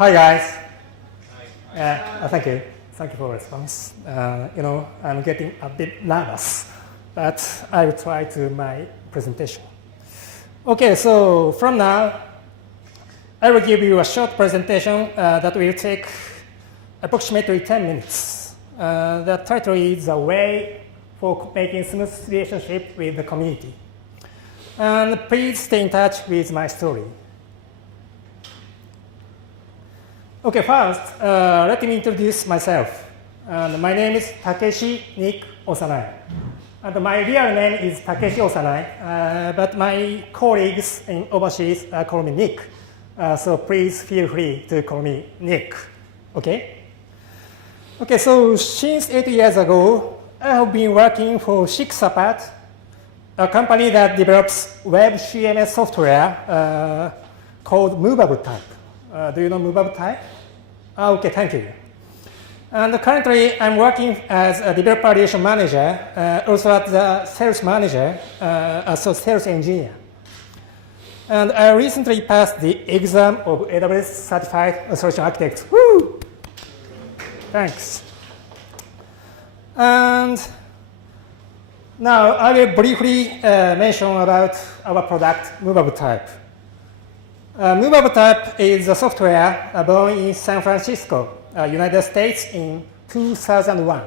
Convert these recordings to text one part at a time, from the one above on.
Hi guys. Thank you. Thank you for the response. I'm getting a bit nervous, but I will try to my presentation. Okay, so from now, I will give you a short presentation that will take approximately 10 minutes. The title is A Way for Making Smooth Relationship with the Community. And please stay in touch with my story. Okay, first, let me introduce myself. My name is Takeshi Nick Osanai. And my real name is Takeshi Osanai, but my colleagues in overseas call me Nick. So please feel free to call me Nick. Okay? Okay, so since 8 years ago, I have been working for Apart, a company that develops web CMS software called MovableType. Do you know MovableType? Okay, thank you. And currently, I'm working as a developer relation manager, also as a sales manager, so sales engineer. And I recently passed the exam of AWS Certified Solution Architect. Woo! Thanks. And now I will briefly mention about our product, MovableType. MovableType is a software born in San Francisco, United States in 2001.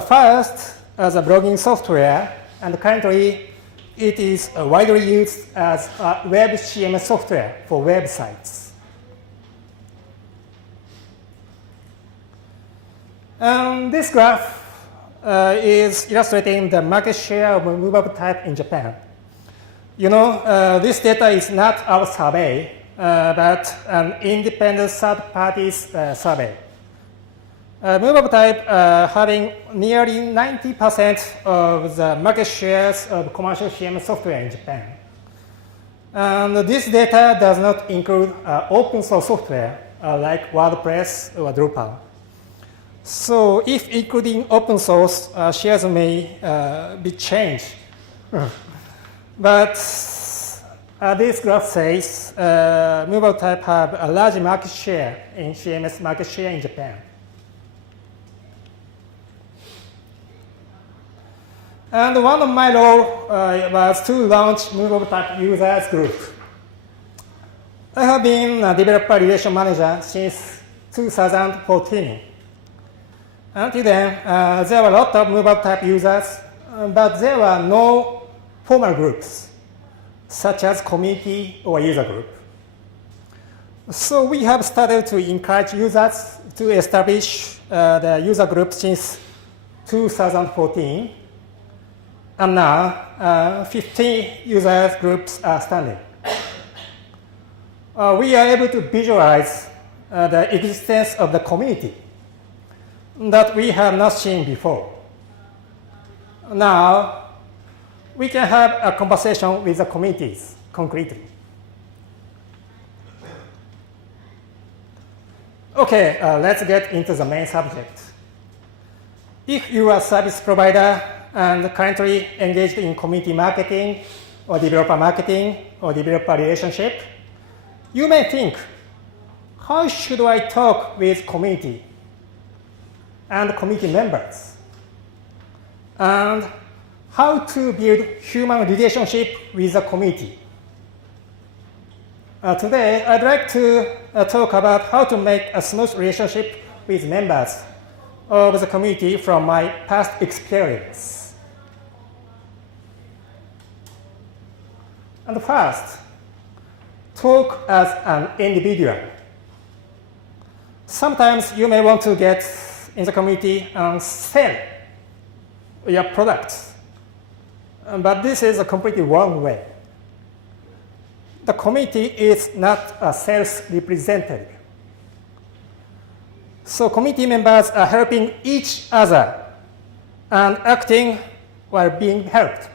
First, as a blogging software, and currently it is widely used as a web CMS software for websites. This graph is illustrating the market share of MovableType in Japan. You know, this data is not our survey, but an independent third-party survey. MovableType having nearly 90% of the market shares of commercial CMS software in Japan. And this data does not include open source software like WordPress or Drupal. So if including open source, shares may be changed. But this graph says MovableType have a large market share in CMS market share in Japan. And one of my roles was to launch MovableType users group. I have been a developer relation manager since 2014. Until then, there were a lot of MovableType users, but there were no formal groups, such as community or user group. So we have started to encourage users to establish the user group since 2014. And now, 15 user groups are standing. We are able to visualize the existence of the community that we have not seen before. Now, we can have a conversation with the communities concretely. Okay, let's get into the main subject. If you are a service provider and currently engaged in community marketing or developer relationship, you may think, how should I talk with community and community members? And how to build human relationship with the community. Today, I'd like to talk about how to make a smooth relationship with members of the community from my past experience. And first, talk as an individual. Sometimes you may want to get in the community and sell your products. But this is a completely wrong way. The community is not a sales representative. So community members are helping each other and acting while being helped.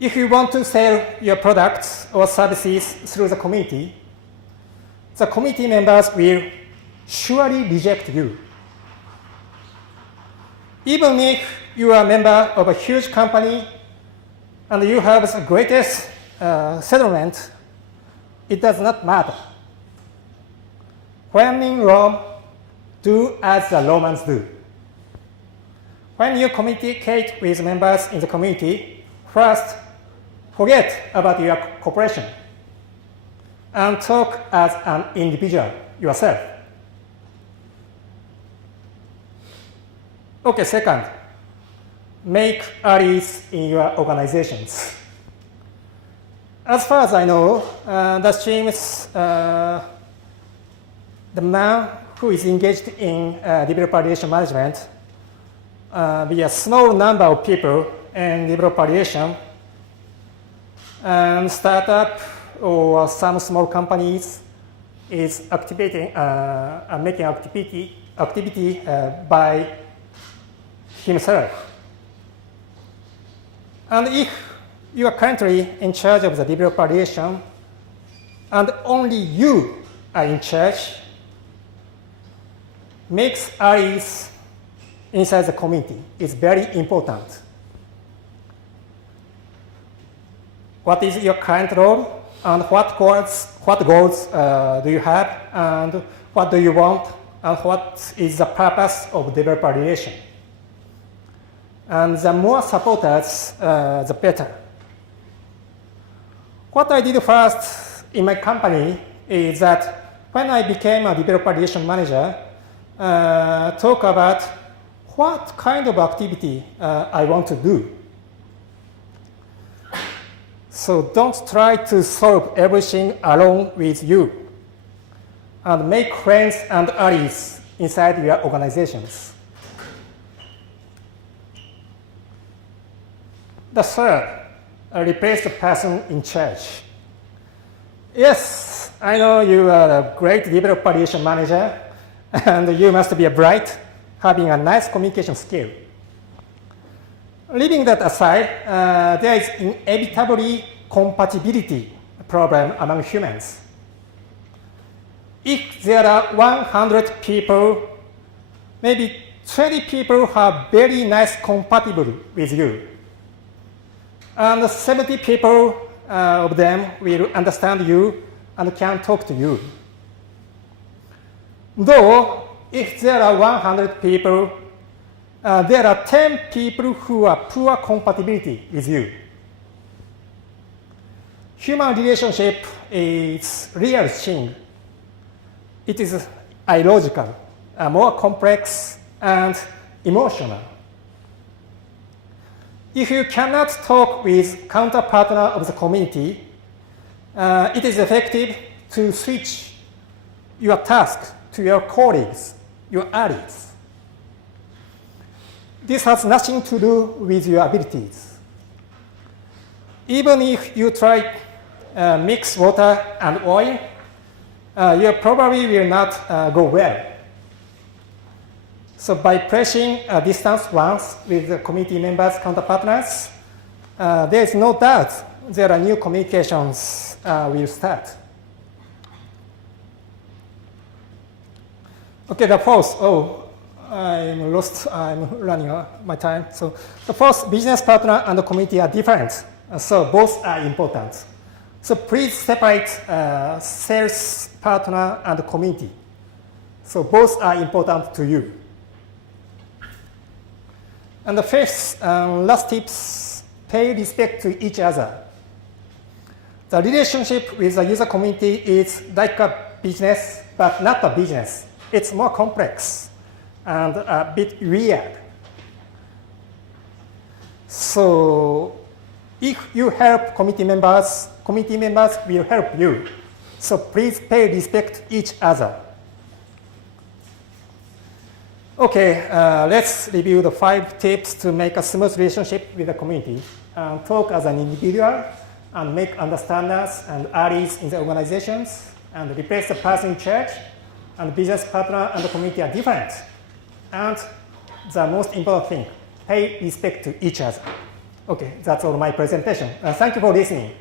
If you want to sell your products or services through the community members will surely reject you. Even if you are a member of a huge company and you have the greatest settlement, it does not matter. When in Rome, do as the Romans do. When you communicate with members in the community, first, forget about your corporation and talk as an individual yourself. Okay, second, make allies in your organizations. As far as I know, that seems the man who is engaged in developer relation management be a small number of people in developer relation, and startup or some small companies is activating, making activity by himself. And if you are currently in charge of the developer relation, and only you are in charge, makes allies inside the community is very important. What is your current role, and what goals do you have, and what do you want, and what is the purpose of developer relation? And the more supporters, the better. What I did first in my company is that when I became a developer relation manager, talk about what kind of activity I want to do. So don't try to solve everything alone with you, and make friends and allies inside your organizations. The third, replace the person in charge. Yes, I know you are a great developer relation manager, and you must be bright, having a nice communication skill. Leaving that aside, there is inevitably compatibility problem among humans. If there are 100 people, maybe 20 people have very nice compatible with you, and 70 people of them will understand you and can talk to you. Though, if there are 100 people, there are 10 people who are poor compatibility with you. Human relationship is real thing. It is illogical, more complex, and emotional. If you cannot talk with counterpartner of the community, it is effective to switch your task to your colleagues, your allies. This has nothing to do with your abilities. Even if you try mix water and oil, you probably will not go well. So by pressing distance once with the community members, counterpartners, there is no doubt there are new communications will start. Okay, the fourth, I'm lost, I'm running out of my time. So the fourth, business partner and the community are different. So both are important. So please separate sales partner and community. So both are important to you. And the fifth, last tips, pay respect to each other. The relationship with the user community is like a business, but not a business. It's more complex and a bit weird. So if you help community members will help you. So please pay respect to each other. Okay, let's review the 5 tips to make a smooth relationship with the community. Talk as an individual, and make understanders and allies in the organizations, and replace the person in charge, and business partner and the community are different. And the most important thing, pay respect to each other. Okay, that's all my presentation. Thank you for listening.